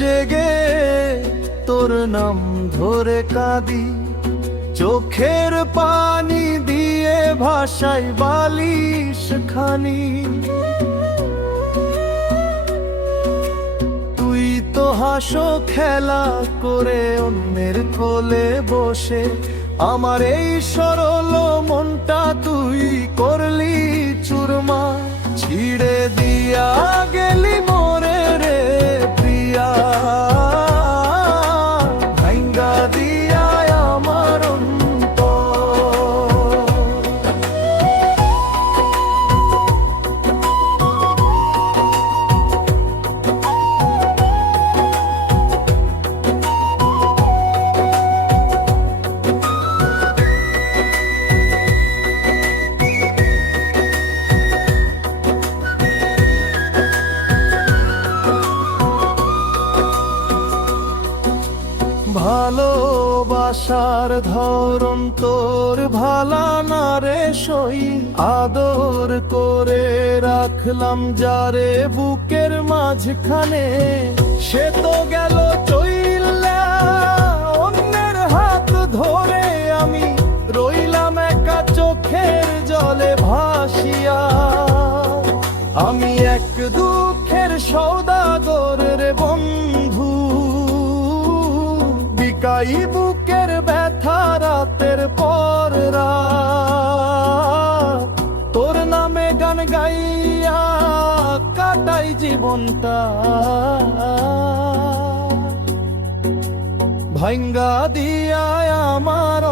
জেগে তোর নাম ধরে কাঁদি, চোখের পানি দিয়ে ভাষাই বালিশ খানি। তুই তো হাসো খেলা করে অন্যের কোলে বসে, আমার এই সরল মনটা তুই করলি চুরমা। ছিড়ে দিয়া গেলি মোরে রে প্রিয়া, ভাঙ্গা দিয়া আমার অন্তর। ভালোবাসার ধরন তোর ভালা না রে সই, আদর করে রাখলাম যারে বুকের মাঝখানে, সে তো গেল চইলা অন্যের হাত ধরে। আমি রইলাম একা চোখের জলে ভাসিয়া, আমি এক দুঃখের সওদাগর রে বন্ধু, বিকাই বুকের ব্যথা রাতের পর রাত। তোর নামে গান গাইয়া কাটাই জীবনটা, ভাঙ্গা দিয়া আমার